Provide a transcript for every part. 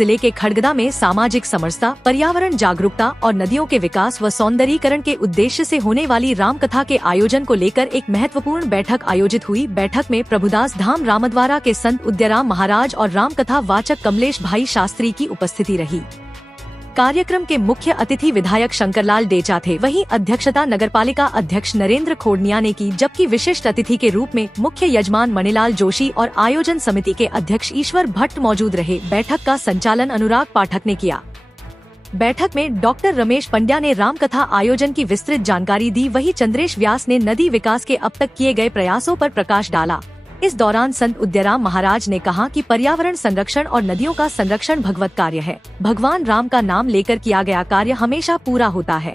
जिले के खड़गदा में सामाजिक समरसता, पर्यावरण जागरूकता और नदियों के विकास व सौंदर्यीकरण के उद्देश्य से होने वाली रामकथा के आयोजन को लेकर एक महत्वपूर्ण बैठक आयोजित हुई। बैठक में प्रभुदास धाम रामद्वारा के संत उद्यराम महाराज और रामकथा वाचक कमलेश भाई शास्त्री की उपस्थिति रही। कार्यक्रम के मुख्य अतिथि विधायक शंकरलाल डेचा थे। वहीं अध्यक्षता नगरपालिका अध्यक्ष नरेंद्र खोड़निया ने की, जबकि विशिष्ट अतिथि के रूप में मुख्य यजमान मणिलाल जोशी और आयोजन समिति के अध्यक्ष ईश्वर भट्ट मौजूद रहे। बैठक का संचालन अनुराग पाठक ने किया। बैठक में डॉक्टर रमेश पंड्या ने रामकथा आयोजन की विस्तृत जानकारी दी। वहीं चंद्रेश व्यास ने नदी विकास के अब तक किए गए प्रयासों पर प्रकाश डाला। इस दौरान संत उद्यराम महाराज ने कहा कि पर्यावरण संरक्षण और नदियों का संरक्षण भगवत कार्य है। भगवान राम का नाम लेकर किया गया कार्य हमेशा पूरा होता है।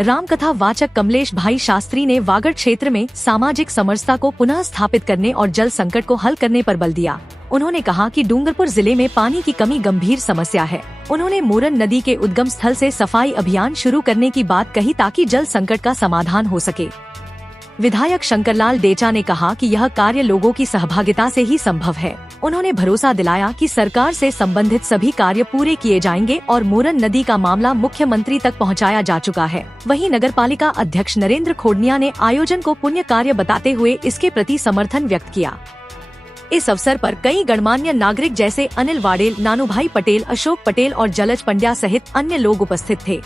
रामकथा वाचक कमलेश भाई शास्त्री ने वागड़ क्षेत्र में सामाजिक समरसता को पुनः स्थापित करने और जल संकट को हल करने पर बल दिया। उन्होंने कहा कि डूंगरपुर जिले में पानी की कमी गंभीर समस्या है। उन्होंने मोरन नदी के उद्गम स्थल से सफाई अभियान शुरू करने की बात कही ताकि जल संकट का समाधान हो सके। विधायक शंकरलाल डेचा ने कहा कि यह कार्य लोगों की सहभागिता से ही संभव है। उन्होंने भरोसा दिलाया कि सरकार से संबंधित सभी कार्य पूरे किए जाएंगे और मोरन नदी का मामला मुख्यमंत्री तक पहुंचाया जा चुका है। वहीं नगरपालिका अध्यक्ष नरेंद्र खोड़निया ने आयोजन को पुण्य कार्य बताते हुए इसके प्रति समर्थन व्यक्त किया। इस अवसर पर कई गणमान्य नागरिक जैसे अनिल वाडेल, नानूभाई पटेल, अशोक पटेल और जलज पंड्या सहित अन्य लोग उपस्थित थे।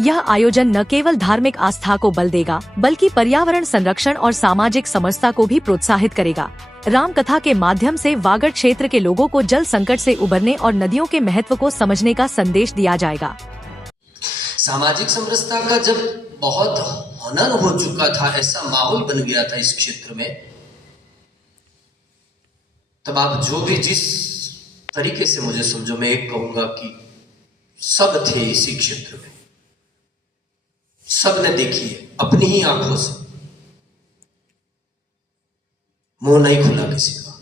यह आयोजन न केवल धार्मिक आस्था को बल देगा, बल्कि पर्यावरण संरक्षण और सामाजिक समरसता को भी प्रोत्साहित करेगा। रामकथा के माध्यम से वागड़ क्षेत्र के लोगों को जल संकट से उबरने और नदियों के महत्व को समझने का संदेश दिया जाएगा। सामाजिक समरसता का जब बहुत हनन हो चुका था, ऐसा माहौल बन गया था इस क्षेत्र में, तब आप जो भी जिस तरीके से मुझे समझो, मैं एक कहूंगा कि सब थे इसी क्षेत्र में, सब ने देखी है अपनी ही आंखों से, मुंह नहीं खुला किसी का।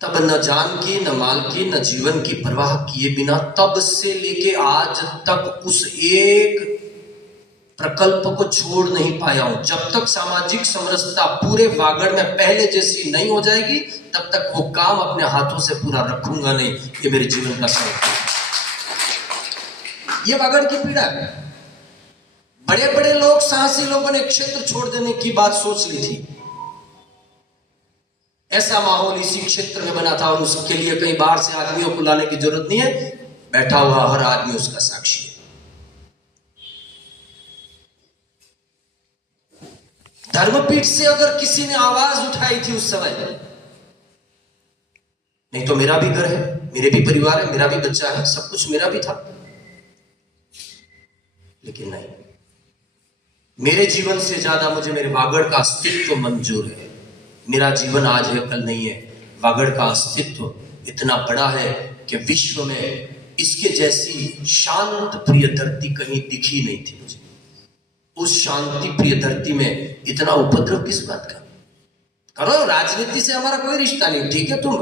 तब न जान की, न माल की, न जीवन की परवाह किए बिना तब से लेके आज तक उस एक प्रकल्प को छोड़ नहीं पाया हूं। जब तक सामाजिक समरसता पूरे वागड़ में पहले जैसी नहीं हो जाएगी, तब तक वो काम अपने हाथों से पूरा रखूंगा नहीं। ये मेरे जीवन का संकल्प है। ये वागड़ की पीड़ा है। बड़े बड़े लोग, साहसी लोगों ने क्षेत्र छोड़ देने की बात सोच ली थी। ऐसा माहौल इसी क्षेत्र में बना था और उसके लिए कहीं बाहर से आदमियों को लाने की जरूरत नहीं है। बैठा हुआ हर आदमी उसका साक्षी है। धर्मपीठ से अगर किसी ने आवाज उठाई थी उस समय, नहीं तो मेरा भी घर है, मेरे भी परिवार है, मेरा भी बच्चा है, सब कुछ मेरा भी था, लेकिन नहीं, मेरे जीवन से ज्यादा मुझे मेरे वागड़ का अस्तित्व मंजूर है। मेरा जीवन आज है, कल नहीं है। वागड़ का अस्तित्व इतना बड़ा है कि विश्व में इसके जैसी शांत प्रिय धरती कहीं दिखी नहीं थी मुझे। उस शांति प्रिय धरती में इतना उपद्रव किस बात का? करो, राजनीति से हमारा कोई रिश्ता नहीं, ठीक है, तुम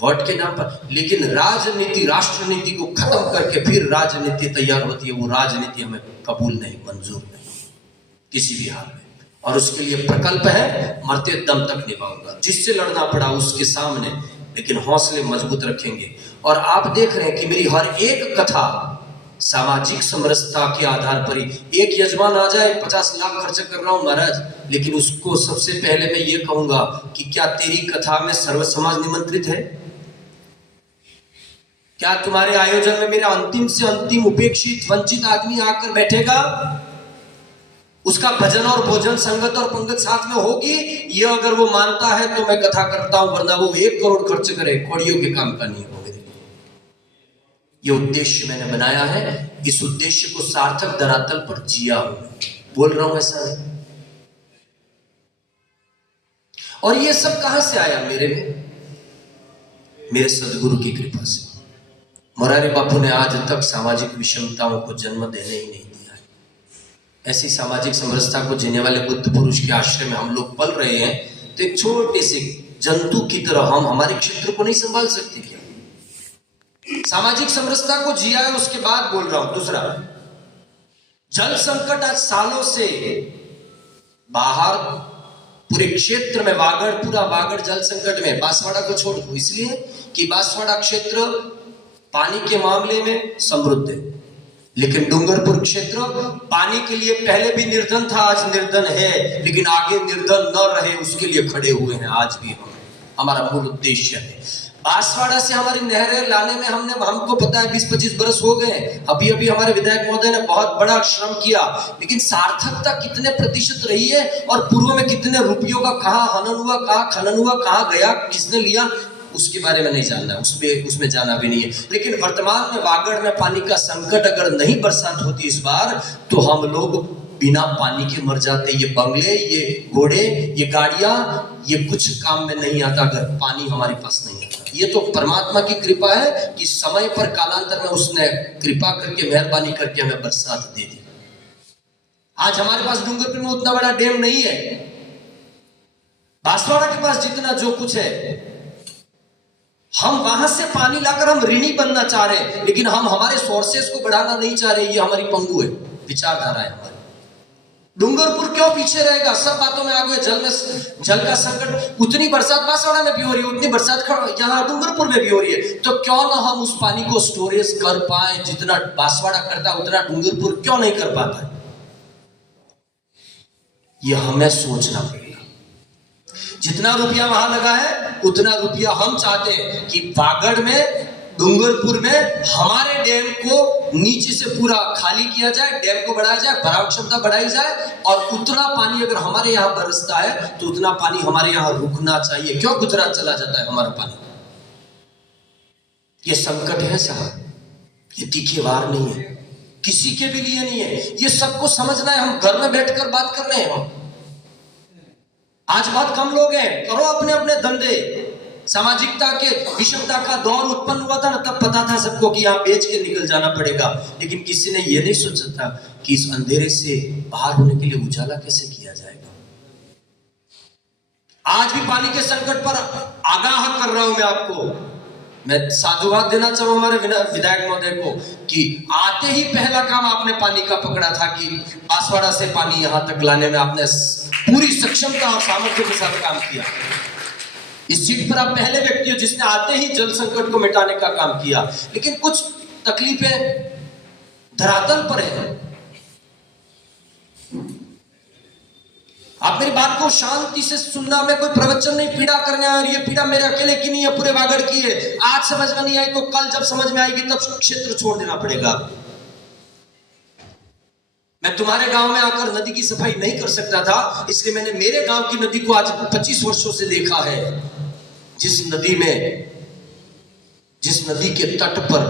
वोट के नाम पर, लेकिन राजनीति, राष्ट्रनीति को खत्म करके फिर राजनीति तैयार होती है। वो राजनीति हमें कबूल नहीं, मंजूर नहीं किसी भी हाल में। और उसके लिए प्रकल्प है, मरते दम तक निभाऊंगा, जिससे लड़ना पड़ा उसके सामने, लेकिन हौसले मजबूत रखेंगे। और आप देख रहे हैं कि मेरी हर एक कथा सामाजिक समरसता के आधार पर ही। एक यजमान आ जाए, 50 लाख खर्च कर रहा हूं महाराज, लेकिन उसको सबसे पहले मैं ये कहूंगा कि क्या तेरी कथा में सर्व समाज निमंत्रित है? क्या तुम्हारे आयोजन में मेरा अंतिम से अंतिम उपेक्षित, वंचित आदमी आकर बैठेगा? उसका भजन और भोजन, संगत और पंगत साथ में होगी? ये अगर वो मानता है तो मैं कथा करता हूं, वरना वो 1 करोड़ खर्च करे, कौड़ियों के काम का नहीं होगा। ये उद्देश्य मैंने बनाया है, इस उद्देश्य को सार्थक धरातल पर जिया हूं, बोल रहा हूं ऐसा नहीं। और ये सब कहां से आया? मेरे सदगुरु की कृपा से। मोरारी बापू ने आज तक सामाजिक विषमताओं को जन्म देने ही नहीं दिया है। ऐसी सामाजिक समरसता को जीने वाले बुद्ध पुरुष के आश्रय में हम लोग पल रहे हैं, तो एक छोटे से जंतु की तरह हम हमारे क्षेत्र को नहीं संभाल सकते क्या? सामाजिक समरसता को जिया है, उसके बाद बोल रहा हूं। दूसरा, जल संकट आज सालों से बाहर पूरे क्षेत्र में वागड़, पूरा वागड़ जल संकट में। बांसवाड़ा को छोड़ दो, इसलिए कि बांसवाड़ा क्षेत्र पानी के मामले में समृद्ध है, लेकिन डूंगरपुर क्षेत्र पानी के लिए पहले भी निर्धन था, आज निर्धन है, लेकिन आगे निर्धन न रहे उसके लिए खड़े हुए हैं आज भी हम। हमारा मूल उद्देश्य है बांसवाड़ा से हमारी नहरें लाने में हमको पता है 20-25 बरस हो गए। अभी अभी हमारे विधायक महोदय ने बहुत बड़ा श्रम किया, लेकिन सार्थकता कितने प्रतिशत रही है और पूर्व में कितने रुपयों का कहाँ हनन हुआ, कहाँ खनन हुआ, कहाँ गया, किसने लिया, उसके बारे में नहीं जानना, उसमें जाना भी नहीं है। लेकिन वर्तमान में वागड़ में पानी का संकट अगर नहीं बरसात होती इस बार, तो हम लोग बिना पानी के मर जाते। ये बंगले, ये घोड़े, ये गाड़ियां, ये कुछ काम में नहीं आता अगर पानी हमारे पास नहीं आता। ये तो परमात्मा की कृपा है कि समय पर कालांतर में उसने कृपा करके, मेहरबानी करके हमें बरसात दे दी। आज हमारे पास डूंगरपुर में उतना बड़ा डैम नहीं है। बांसवाड़ा के पास जितना जो कुछ है, हम वहां से पानी लाकर हम ऋणी बनना चाह रहे हैं, लेकिन हम हमारे सोर्सेस को बढ़ाना नहीं चाह रहे। ये हमारी पंगु है, विचारधारा है हमारी। डूंगरपुर क्यों पीछे रहेगा? सब बातों में आगे। जल का संकट, उतनी बरसात बांसवाड़ा में भी हो रही है, उतनी बरसात यहाँ डूंगरपुर में भी हो रही है, तो क्यों ना हम उस पानी को स्टोरेज कर पाए? जितना बांसवाड़ा करता है उतना डूंगरपुर क्यों नहीं कर पाता है? ये हमें सोचना पड़ेगा। जितना रुपया वहां लगा है उतना रुपया हम चाहते हैं कि वागड़ में, डूंगरपुर में हमारे डैम को नीचे से पूरा खाली किया जाए, डैम को बढ़ाया जाए, भराव क्षमता बढ़ाई जाए, और उतना पानी अगर हमारे यहाँ बरसता है तो उतना पानी हमारे यहाँ रुकना चाहिए। क्यों गुजरात चला जाता है हमारा पानी? ये संकट है साहब, ये तीखे वार नहीं है, किसी के भी लिए नहीं है। ये सबको समझना है। हम घर में बैठकर बात कर रहे हैं। हम आज बहुत कम लोग हैं, करो अपने अपने धंधे। सामाजिकता के विषमता का दौर उत्पन्न हुआ था ना, तब पता था सबको कि यहाँ बेच के निकल जाना पड़ेगा, लेकिन किसी ने यह नहीं सोचा था कि इस अंधेरे से बाहर होने के लिए उजाला कैसे किया जाएगा। आज भी पानी के संकट पर आगाह कर रहा हूं मैं आपको। मैं साधुवाद देना चाहूँ हमारे विधायक महोदय को कि आते ही पहला काम आपने पानी का पकड़ा था कि बांसवाड़ा से पानी यहां तक लाने में आपने पूरी सक्षमता और सामर्थ्य के साथ काम किया। इस सीट पर आप पहले व्यक्ति हो जिसने आते ही जल संकट को मिटाने का काम किया। लेकिन कुछ तकलीफें धरातल पर है। आप मेरी बात को शांति से सुनना। मैं कोई प्रवचन नहीं पीड़ा करने आया, और ये पीड़ा मेरे अकेले की नहीं है, पूरे वागड़ की है। आज समझ में नहीं आई तो कल जब समझ में आएगी तब क्षेत्र छोड़ देना पड़ेगा। मैं तुम्हारे गांव में आकर नदी की सफाई नहीं कर सकता था, इसलिए मैंने मेरे गांव की नदी को आज 25 वर्षों से देखा है। जिस नदी के तट पर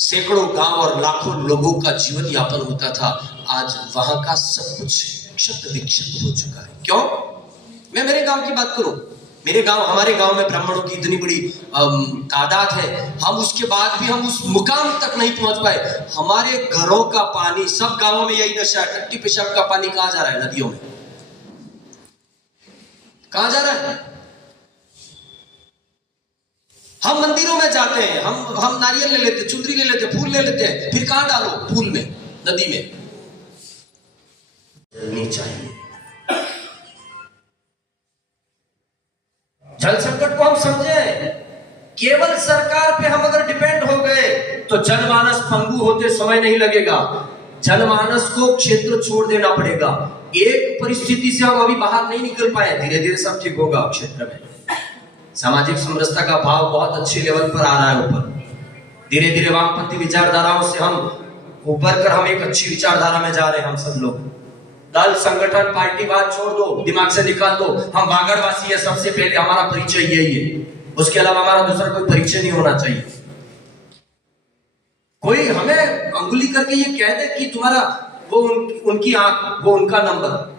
सैकड़ों गांव और लाखों लोगों का जीवन यापन होता था, आज वहां का सब कुछ क्षत विक्षत हो चुका है। क्यों? मैं मेरे गांव की बात करूं। हमारे गांव में ब्राह्मणों की इतनी बड़ी तादाद है, हम उसके बाद भी हम उस मुकाम तक नहीं पहुंच पाए। हमारे घरों का पानी, सब गांवों में यही दशा है। टट्टी पेशाब का पानी कहां जा रहा है? नदियों में। कहां जा रहा है? हम मंदिरों में जाते हैं, हम नारियल ले लेते, चुंदरी ले लेते, फूल ले लेते हैं, फिर कहां डालो? फूल में, नदी में। नहीं चाहिए। जल संकट को हम समझें। केवल सरकार पे हम अगर डिपेंड हो गए तो जनमानस पंगु होते समय नहीं लगेगा। जनमानस को क्षेत्र छोड़ देना पड़ेगा। एक परिस्थिति से हम अभी बाहर नहीं निकल पाए, धीरे धीरे सब ठीक होगा। क्षेत्र में सामाजिक समरसता का भाव बहुत अच्छे लेवल पर आ रहा है ऊपर। धीरे धीरे वामपंथी विचारधाराओं से हम उभर कर हम एक अच्छी विचारधारा में जा रहे हैं। हम सब लोग दल, संगठन, पार्टी बात छोड़ दो, दिमाग से निकाल दो। हम वागड़वासी है, सबसे पहले हमारा परिचय यही है। उसके अलावा हमारा दूसरा कोई परिचय नहीं होना चाहिए। कोई हमें अंगुली करके ये कह दे कि तुम्हारा वो उनकी आंख, वो उनका नंबर।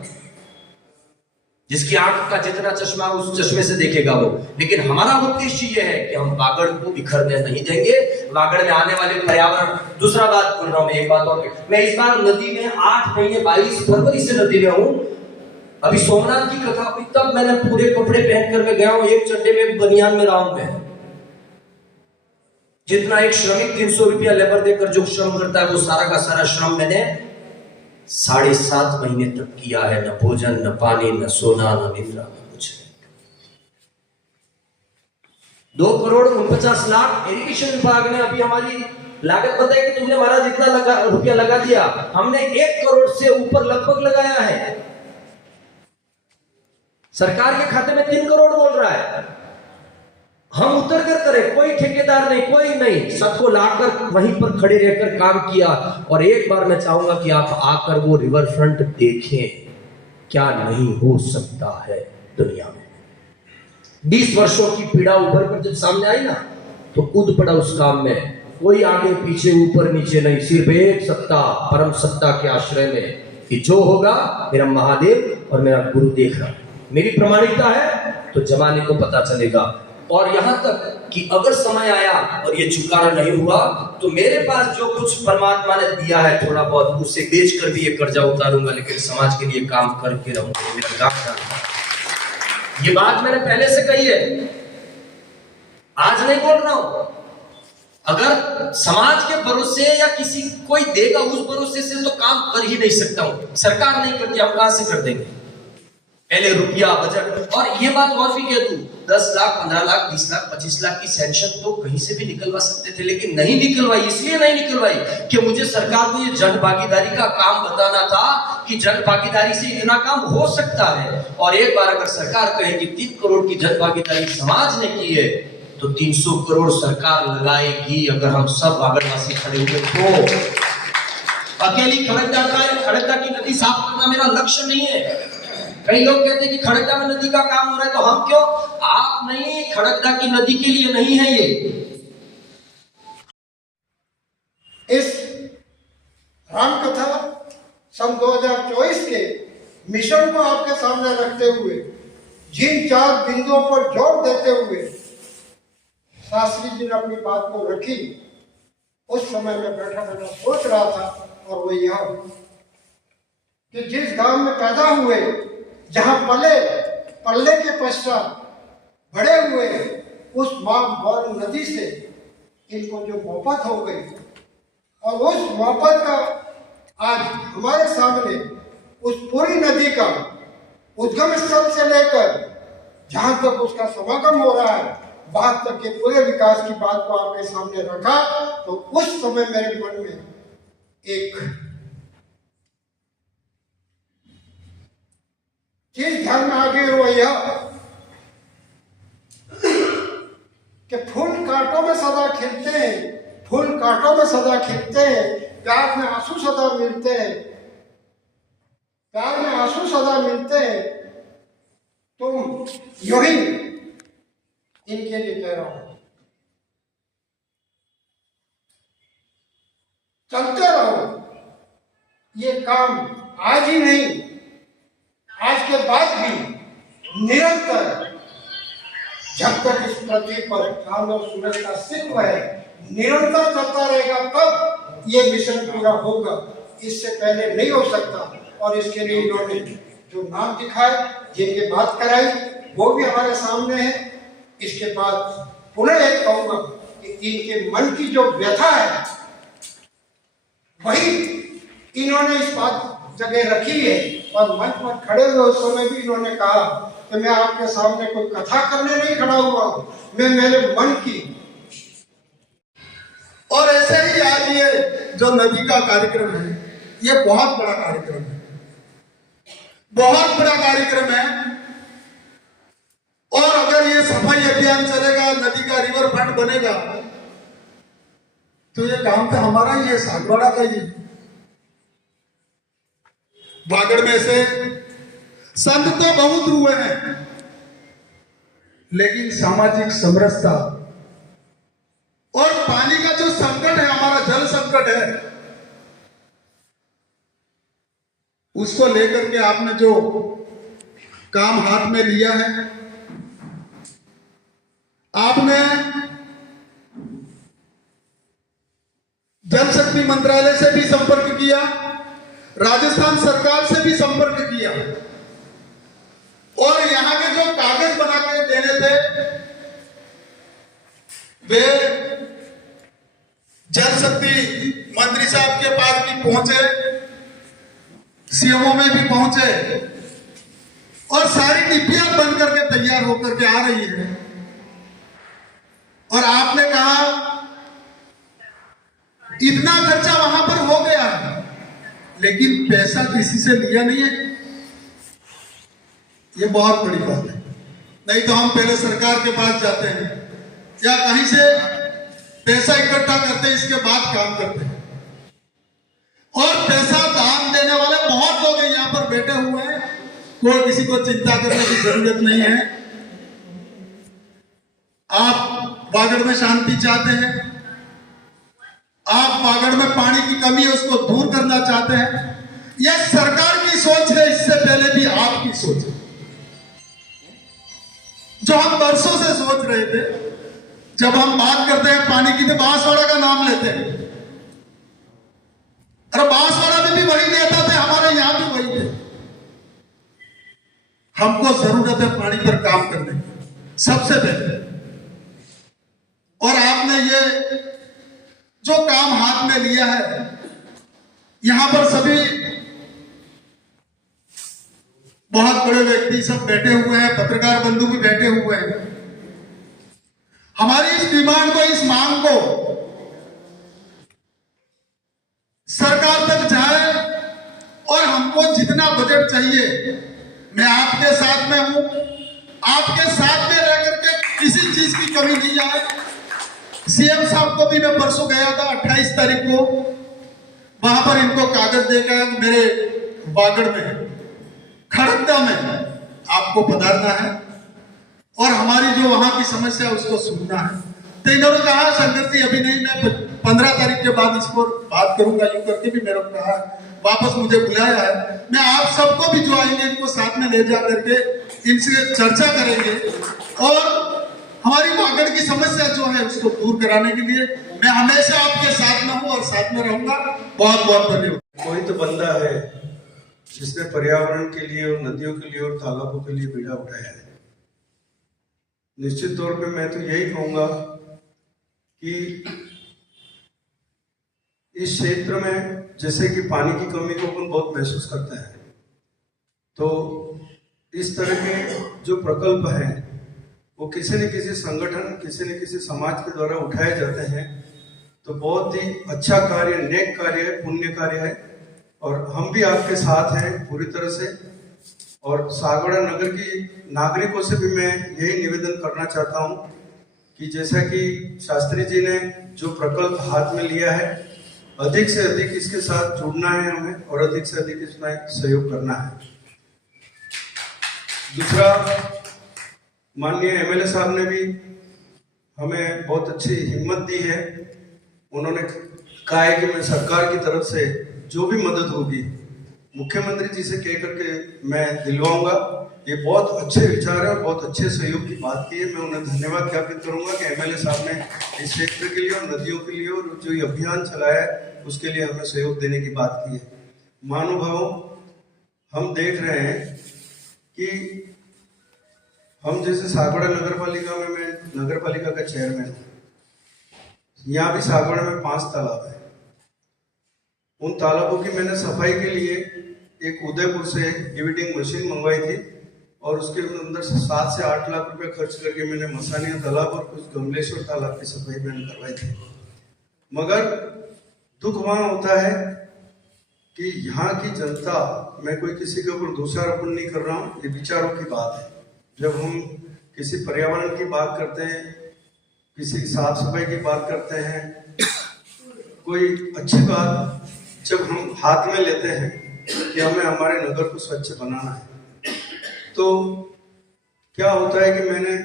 जिसकी आंख का जितना चश्मा उस चश्मे से देखेगा वो। लेकिन हमारा उद्देश्य ये है कि हम वागड़ को बिखरने नहीं देंगे। वागड़ में आने वाले पर्यावरण। दूसरा बात बोल रहा हूं मैं, एक बात और। मैं इस बार नदी में 8 महीने 22 फरवरी से नदी में हूं। अभी सोमनाथ की कथा हुई तब मैंने पूरे कपड़े पहनकर मैं गया हूं। एक चड्डे में, बनियान में रहा हूं मैं। जितना एक श्रमिक 300 रुपया लेबर देकर जो श्रम करता है, वो सारा का सारा श्रम मैंने 7.5 महीने तक किया है, न भोजन, न पानी, न सोना, न निद्रा, न कुछ नहीं। 2,49,00,000 इरिगेशन विभाग ने अभी हमारी लागत बताई कि तुमने महाराज इतना रुपया लगा दिया, हमने 1 करोड़ से ऊपर लगभग लगाया है। सरकार के खाते में 3 करोड़ बोल रहा है, हम उतर कर करें, कोई ठेकेदार नहीं, कोई नहीं, सबको लाकर वहीं पर खड़े रहकर काम किया। और एक बार मैं चाहूंगा कि आप आकर वो रिवर फ्रंट देखें, क्या नहीं हो सकता है दुनिया में। 20 वर्षों की पीड़ा उभर कर जब सामने आई ना, तो कूद पड़ा उस काम में। कोई आगे पीछे ऊपर नीचे नहीं, सिर्फ एक सत्ता, परम सत्ता के आश्रय में कि जो होगा मेरा महादेव और मेरा गुरु देख रहा, मेरी प्रमाणिकता है तो जमाने को पता चलेगा। और यहां तक कि अगर समय आया और ये चुकाना नहीं हुआ तो मेरे पास जो कुछ परमात्मा ने दिया है थोड़ा बहुत, उसे बेच कर भी ये कर्जा उतारूंगा, लेकिन समाज के लिए काम करके रहूंगा। मेरा काम था, ये बात मैंने पहले से कही है, आज नहीं बोल रहा हूं। अगर समाज के भरोसे या किसी कोई देगा उस भरोसे से तो काम कर ही नहीं सकता हूं। सरकार नहीं करती, हम कहां से कर देंगे? पहले रुपया बजट, और ये बात और भी कह दूं, 10 लाख, 15 लाख, 20 लाख, 25 लाख की सैंक्शन तो कहीं से भी निकलवा सकते थे, लेकिन नहीं निकलवाई। इसलिए नहीं निकलवाई कि मुझे सरकार को ये जन भागीदारी का काम बताना था कि जन भागीदारी से इतना काम हो सकता है। और एक बार अगर सरकार कहे कि 3 करोड़ की जन भागीदारी समाज ने की है तो 300 करोड़ सरकार लगाएगी, अगर हम सब वागड़वासी खड़े हुए तो। अकेली खड़गदा की नदी साफ करना मेरा लक्ष्य नहीं है। कई लोग कहते हैं कि खड़गदा में नदी का काम हो रहा है तो हम क्यों? आप नहीं, खड़गदा की नदी के लिए नहीं है ये। इस रामकथा सन 2024 के मिशन को आपके सामने रखते हुए, जिन 4 बिंदुओं पर जोर देते हुए शास्त्री जी ने अपनी बात को रखी, उस समय में बैठा बैठा सोच रहा था, और वो यह कि जिस गांव में पैदा हुए, जहां पल्ले के पश्चात बड़े हुए, उस मां बौल नदी से इनको जो मोहब्बत हो गई, और उस मोहब्बत का आज हमारे सामने उस पूरी नदी का उद्गम स्थल से लेकर जहां तक उसका समागम हो रहा है, वहां तक के पूरे विकास की बात को आपके सामने रखा, तो उस समय मेरे मन में एक चीज ध्यान में आ गई, वो यह कि फूल कांटों में सदा खिलते हैं, फूल कांटों में सदा खिलते हैं, प्यार में आंसू सदा मिलते हैं, प्यार में आंसू सदा मिलते हैं। तुम यूं ही इनके लिए कह रहा हूं, चलते रहो। ये काम आज ही नहीं, आज के बाद भी निरंतर, जब तक इस पृथ्वी पर चांद और सूरज का अस्तित्व है, निरंतर चलता रहेगा, तब ये मिशन पूरा होगा। इससे पहले नहीं हो सकता। और इसके लिए इन्होंने जो नाम दिखाए, जिनकी बात कराई, वो भी हमारे सामने है। इसके बाद पुनः एक कहूंगा कि इनके मन की जो व्यथा है, वही इन्होंने इस बात जगह रखी है। और मंच पर खड़े हुए उस समय भी इन्होंने कहा कि मैं आपके सामने कोई कथा करने नहीं खड़ा हुआ, मैं मेरे मन की। और ऐसे ही आज ये जो नदी का कार्यक्रम है, ये बहुत बड़ा कार्यक्रम है, बहुत बड़ा कार्यक्रम है। और अगर ये सफाई अभियान चलेगा, नदी का रिवर फ्रंट बनेगा, तो ये काम तो हमारा ही है, सागवाड़ा का ही। वागड़ में से संत तो बहुत हुए हैं, लेकिन सामाजिक समरसता और पानी का जो संकट है, हमारा जल संकट है, उसको लेकर के आपने जो काम हाथ में लिया है, आपने जल शक्ति मंत्रालय से भी संपर्क किया, राजस्थान सरकार से भी संपर्क किया, और यहाँ के जो कागज बना के देने थे वे जल शक्ति मंत्री साहब के पास भी पहुंचे, सीएमओ में भी पहुंचे और सारी डिब्बियां बन करके तैयार होकर के आ रही है। और आपने कहा इतना खर्चा वहां पर हो गया, लेकिन पैसा किसी से लिया नहीं है। ये बहुत बड़ी बात है। नहीं तो हम पहले सरकार के पास जाते हैं या कहीं से पैसा इकट्ठा करते हैं, इसके बाद काम करते हैं। और पैसा दान देने वाले बहुत लोग यहाँ पर बैठे हुए हैं, कोई किसी को चिंता करने की जरूरत नहीं है। आप बागड़ में शांति चाहते हैं, आप बागड़ में पानी की कमी है उसको दूर करना चाहते हैं, यह सरकार की सोच है, इससे पहले भी आपकी सोच है। जो हम वर्षों से सोच रहे थे, जब हम बात करते हैं पानी की तो बांसवाड़ा का नाम लेते हैं। अरे बांसवाड़ा में भी वही नेता थे, हमारे यहां भी वही थे। हमको जरूरत है पानी पर काम करने की सबसे पहले। और आपने ये जो काम हाथ में लिया है, यहां पर सभी बहुत बड़े व्यक्ति सब बैठे हुए हैं, पत्रकार बंधु भी बैठे हुए हैं। हमारी इस डिमांड को, इस मांग को सरकार तक जाए और हमको जितना बजट चाहिए, मैं आपके साथ में हूं, आपके साथ में रह करके किसी चीज की कमी नहीं आए। सीएम साहब को भी मैं परसों गया था 28 तारीख को, वहां पर इनको कागज देकर मेरे बागड़ में खड़गदा में आपको पधारना है और हमारी जो वहां की समस्या है उसको सुनना है। तो इन्होंने कहा शंकर जी अभी नहीं, मैं 15 तारीख के बाद इस पर बात करूंगा, यूं करके भी मेरे को कहा, वापस मुझे बुलाया है। मैं आप सबको भी जो आएंगे इनको साथ में ले जा करके इनसे चर्चा करेंगे और हमारी बागड़ की समस्या जो है उसको दूर कराने के लिए मैं हमेशा आपके साथ में हूं और साथ में रहूंगा। बहुत बहुत धन्यवाद। कोई तो बंदा है जिसने पर्यावरण के लिए और नदियों के लिए और तालाबों के लिए बीड़ा उठाया है। निश्चित तौर पे मैं तो यही कहूंगा कि इस क्षेत्र में जैसे कि पानी की कमी को अपन बहुत महसूस करते हैं, तो इस तरह के जो प्रकल्प हैं वो किसी न किसी संगठन, किसी न किसी समाज के द्वारा उठाए जाते हैं, तो बहुत ही अच्छा कार्य, नेक कार्य है, पुण्य कार्य है। और हम भी आपके साथ हैं पूरी तरह से। और सागवाड़ा नगर की नागरिकों से भी मैं यही निवेदन करना चाहता हूं कि जैसा कि शास्त्री जी ने जो प्रकल्प हाथ में लिया है, अधिक से अधिक इसके साथ जुड़ना है हमें और अधिक से अधिक इसमें सहयोग करना है। दूसरा, माननीय एमएलए साहब ने भी हमें बहुत अच्छी हिम्मत दी है। उन्होंने कहा है कि मैं सरकार की तरफ से जो भी मदद होगी मुख्यमंत्री जी से कह करके मैं दिलवाऊंगा। ये बहुत अच्छे विचार है और बहुत अच्छे सहयोग की बात की है। मैं उन्हें धन्यवाद ज्ञापित करूंगा कि एमएलए साहब ने इस क्षेत्र के लिए और नदियों के लिए और जो ये अभियान चलाया है उसके लिए हमें सहयोग देने की बात की है। महानुभावों, हम देख रहे हैं कि हम जैसे सागवाड़ा नगर पालिका में, मैं नगर पालिका का चेयरमैन हूँ, यहाँ भी सागवाड़ा में 5 तालाब है। उन तालाबों की मैंने सफाई के लिए एक उदयपुर से डिविडिंग मशीन मंगवाई थी और उसके अंदर से 7 से 8 लाख रुपए खर्च करके मैंने मसानिया तालाब और कुछ गमलेश्वर तालाब की सफाई मैंने करवाई थी। मगर दुख वहां होता है कि यहाँ की जनता, मैं कोई किसी के ऊपर दोषारोपण नहीं कर रहा हूँ, ये विचारों की बात है। जब हम किसी पर्यावरण की बात करते हैं, किसी साफ सफाई की बात करते हैं, कोई अच्छी बात जब हम हाथ में लेते हैं कि हमें हमारे नगर को स्वच्छ बनाना है, तो क्या होता है कि मैंने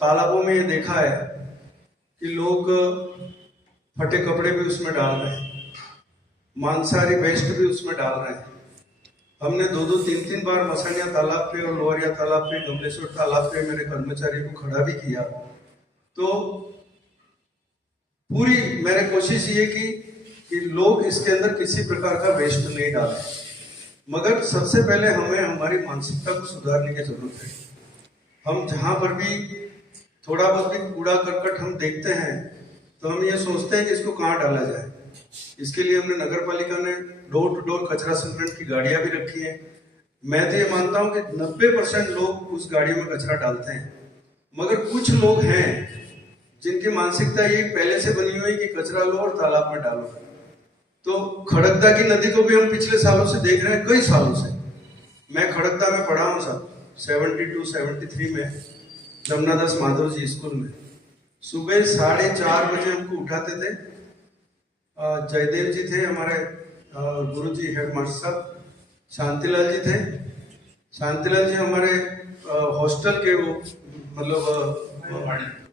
तालाबों में ये देखा है कि लोग फटे कपड़े भी उसमें डाल रहे हैं, मांसाहारी वेस्ट भी उसमें डाल रहे हैं। हमने 2-2, 3-3 बार मसानिया तालाब पे और लोहरिया तालाब पे, गमलेश्वर तालाब पे मेरे कर्मचारी को खड़ा भी किया। तो पूरी मेरी कोशिश ये की कि लोग इसके अंदर किसी प्रकार का वेस्ट नहीं डालें, मगर सबसे पहले हमें हमारी मानसिकता को सुधारने की जरूरत है। हम जहां पर भी थोड़ा बहुत भी कूड़ा करकट हम देखते हैं तो हम ये सोचते हैं कि इसको कहाँ डाला जाए। इसके लिए हमने नगर पालिका ने डोर टू डोर कचरा संग्रहण की गाड़ियां भी रखी हैं। मैं तो ये मानता हूं कि 90% लोग उस गाड़ी में कचरा डालते हैं, मगर कुछ लोग हैं जिनकी मानसिकता ये पहले से बनी हुई कि कचरा लो और तालाब में डालो। तो खड़गदा की नदी को भी हम पिछले सालों से देख रहे हैं, कई सालों से। मैं खड़गदा में पढ़ा हूँ साहब, 72-73 में जमुनादास माधव जी स्कूल में। सुबह 4:30 बजे हमको उठाते थे। जयदेव जी थे हमारे गुरुजी, हेडमास्टर साहब। शांतिलाल जी थे। शांतिलाल जी हमारे हॉस्टल के वो मतलब